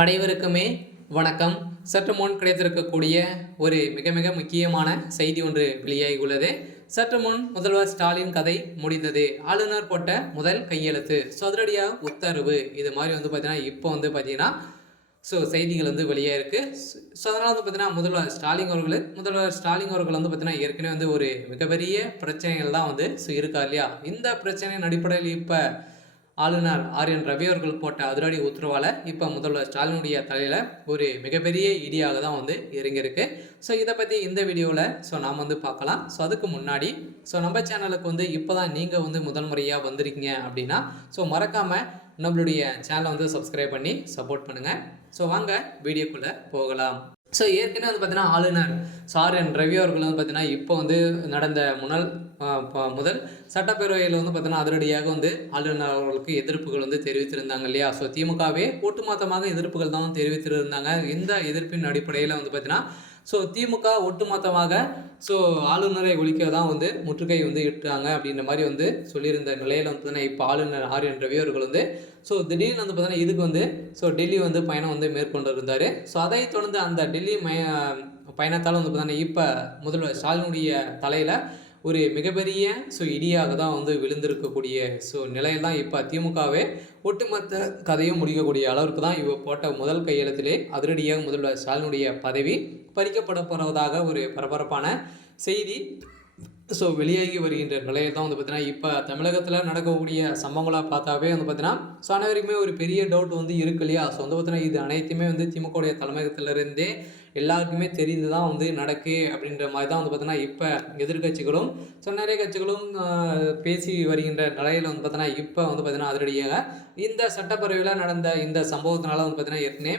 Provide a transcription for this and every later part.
அனைவருக்குமே வணக்கம். சற்று முன் கிடைத்திருக்கக்கூடிய ஒரு மிக மிக முக்கியமான செய்தி ஒன்று வெளியாகி உள்ளது. சற்று முன் முதல்வர் ஸ்டாலின் கதை முடிந்தது. ஆளுநர் போட்ட முதல் கையெழுத்து, அதிரடியாக உத்தரவு, இது மாதிரி பார்த்தீங்கன்னா இப்போ பார்த்தீங்கன்னா செய்திகள் வெளியாக இருக்குது. அதனால் பார்த்தீங்கன்னா முதல்வர் ஸ்டாலின் அவர்கள் பார்த்தீங்கன்னா ஏற்கனவே ஒரு மிகப்பெரிய பிரச்சனைகள் தான் இருக்கா இல்லையா. இந்த பிரச்சனையின் அடிப்படையில் இப்போ ஆளுநர் ஆர்.என். ரவி அவர்கள் போட்ட அதிரடி உத்தரவால் இப்போ முதல்வர் ஸ்டாலினுடைய தலையில் ஒரு மிகப்பெரிய இடியாக தான் இறங்கியிருக்கு. இதை பற்றி இந்த வீடியோவில் நாம் பார்க்கலாம். அதுக்கு முன்னாடி நம்ம சேனலுக்கு இப்போ தான் நீங்கள் முதல் முறையாக வந்திருக்கீங்க அப்படின்னா மறக்காமல் நம்மளுடைய சேனலை சப்ஸ்கிரைப் பண்ணி சப்போர்ட் பண்ணுங்கள். வாங்க வீடியோக்குள்ளே போகலாம். ஏற்கனவே பார்த்தீங்கன்னா ஆளுநர் ஆர்.என். ரவி அவர்கள் பார்த்தீங்கன்னா இப்போ நடந்த முதல் சட்டப்பேரவையில் பார்த்தீங்கன்னா அதிரடியாக ஆளுநர் அவர்களுக்கு எதிர்ப்புகள் தெரிவித்திருந்தாங்க இல்லையா. திமுகவே ஒட்டுமொத்தமாக எதிர்ப்புகள் தான் தெரிவித்திருந்தாங்க. இந்த எதிர்ப்பின் அடிப்படையில் பார்த்தீங்கன்னா திமுக ஒட்டுமொத்தமாக ஆளுநரை ஒழிக்க தான் முற்றுகை இட்டாங்க அப்படின்ற மாதிரி சொல்லியிருந்த நிலையில் பார்த்தீங்கன்னா இப்போ ஆளுநர் ஆர்.என். ரவி அவர்கள் திடீர்னு பார்த்தீங்கன்னா இதுக்கு டெல்லி பயணம் மேற்கொண்டு இருந்தார். அதை தொடர்ந்து அந்த டெல்லி பயணத்தால் பார்த்தீங்கன்னா இப்போ முதல்வர் ஸ்டாலினுடைய தலையில் ஒரு மிகப்பெரிய இடியாக தான் விழுந்திருக்கக்கூடிய நிலையில் தான் இப்போ திமுகவே ஒட்டுமொத்த கதையும் முடிக்கக்கூடிய அளவுக்கு தான் இவ போட்ட முதல் கையெழுத்திலே அதிரடியாக முதல்வர் ஸ்டாலினுடைய பதவி பறிக்கப்பட போவதாக ஒரு பரபரப்பான செய்தி வெளியாகி வருகின்ற நிலையில் தான் பார்த்தீங்கன்னா இப்போ தமிழகத்தில் நடக்கக்கூடிய சம்பவங்களாக பார்த்தாவே பார்த்தீங்கன்னா அனைவருக்குமே ஒரு பெரிய டவுட் இருக்கு இல்லையா. பார்த்தீங்கன்னா இது அனைத்துமே திமுகவுடைய தலைமையகத்திலிருந்தே எல்லாருக்குமே தெரிந்து தான் நடக்கு அப்படின்ற மாதிரி தான் பார்த்தீங்கன்னா இப்போ எதிர்கட்சிகளும் நிறைய கட்சிகளும் பேசி வருகின்ற நிலையில் பார்த்தீங்கன்னா இப்போ பார்த்தீங்கன்னா அதிரடியாக இந்த சட்டப்பேரவையில் நடந்த இந்த சம்பவத்தினால பார்த்தீங்கன்னா ஏற்கனவே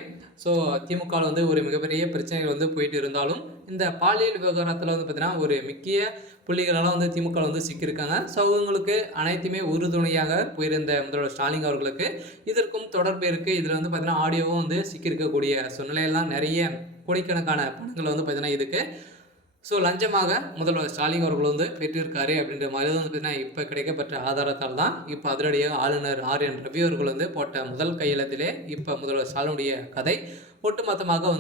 திமுகவில் ஒரு மிகப்பெரிய பிரச்சனைகள் போயிட்டு இருந்தாலும் இந்த பாலியல் விவகாரத்தில் பார்த்தீங்கன்னா ஒரு முக்கிய புள்ளிகளெல்லாம் திமுக சிக்கியிருக்காங்க. அவங்களுக்கு அனைத்துமே உறுதுணையாக போயிருந்த முதல்வர் ஸ்டாலின் அவர்களுக்கு இதற்கும் தொடர்பு இருக்குது. இதில் பார்த்தீங்கன்னா ஆடியோவும் சிக்கியிருக்கக்கூடிய சூழ்நிலையெல்லாம் நிறைய கோடிக்கணக்கான பணங்கள் பார்த்தீங்கன்னா இதுக்கு லஞ்சமாக முதல்வர் ஸ்டாலின் அவர்கள் பெற்றிருக்காரு அப்படின்ற மாதிரி தான் பார்த்தீங்கன்னா இப்போ கிடைக்கப்பட்ட ஆதாரத்தால் தான் இப்போ அதிரடியாக ஆளுநர் ஆர்.என். ரவி அவர்கள் போட்ட முதல் கையெழுத்திலே இப்போ முதல்வர் ஸ்டாலினுடைய கதை ஒட்டுமொத்தமாக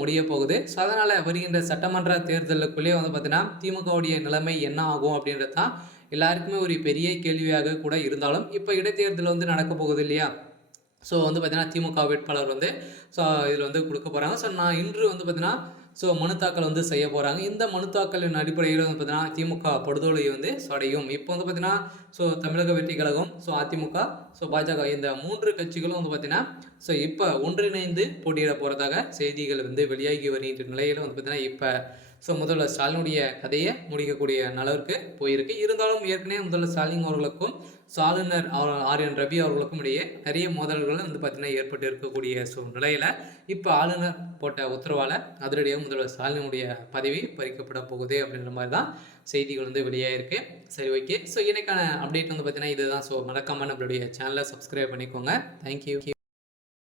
முடிய போகுது. அதனால் வருகின்ற சட்டமன்ற தேர்தலுக்குள்ளேயே பார்த்தீங்கன்னா திமுகவுடைய நிலைமை என்ன ஆகும் அப்படின்றது தான் எல்லாருக்குமே ஒரு பெரிய கேள்வியாக கூட இருந்தாலும் இப்போ இடைத்தேர்தல் நடக்க போகுது இல்லையா. பார்த்தீங்கன்னா திமுக வேட்பாளர் இதில் கொடுக்க போகிறாங்க. நான் இன்று பார்த்தீங்கன்னா மனு தாக்கல் செய்ய போகிறாங்க. இந்த மனு தாக்கலின் அடிப்படையில் பார்த்தீங்கன்னா திமுக படுதோலை அடையும். இப்போ பார்த்தீங்கன்னா தமிழக வெற்றி கழகம், அதிமுக, பாஜக இந்த 3 கட்சிகளும் பார்த்தீங்கன்னா இப்போ ஒன்றிணைந்து போட்டியிட போகிறதாக செய்திகள் வெளியாகி வருகின்ற நிலையில் பார்த்தீங்கன்னா இப்போ முதல்வர் ஸ்டாலினுடைய கதையை முடிக்கக்கூடிய அளவிற்கு போயிருக்கு. இருந்தாலும் ஏற்கனவே முதல்வர் ஸ்டாலின் அவர்களுக்கும் ஆளுநர் ஆர்.என். ரவி அவர்களுக்கும் இடையே நிறைய மோதல்கள் பார்த்தீங்கன்னா ஏற்பட்டு இருக்கக்கூடிய நிலையில் இப்போ ஆளுநர் போட்ட உத்தரவால் அதிரடியாக முதல்வர் ஸ்டாலினுடைய பதவி பறிக்கப்பட போகுது அப்படின்ற மாதிரி தான் செய்திகள் வெளியாகிருக்கு. சரி, ஓகே. இன்னைக்கான அப்டேட் பார்த்தீங்கன்னா இதுதான். மறக்காமல் நம்மளுடைய சேனலை சப்ஸ்கிரைப் பண்ணிக்கோங்க. தேங்க்யூ.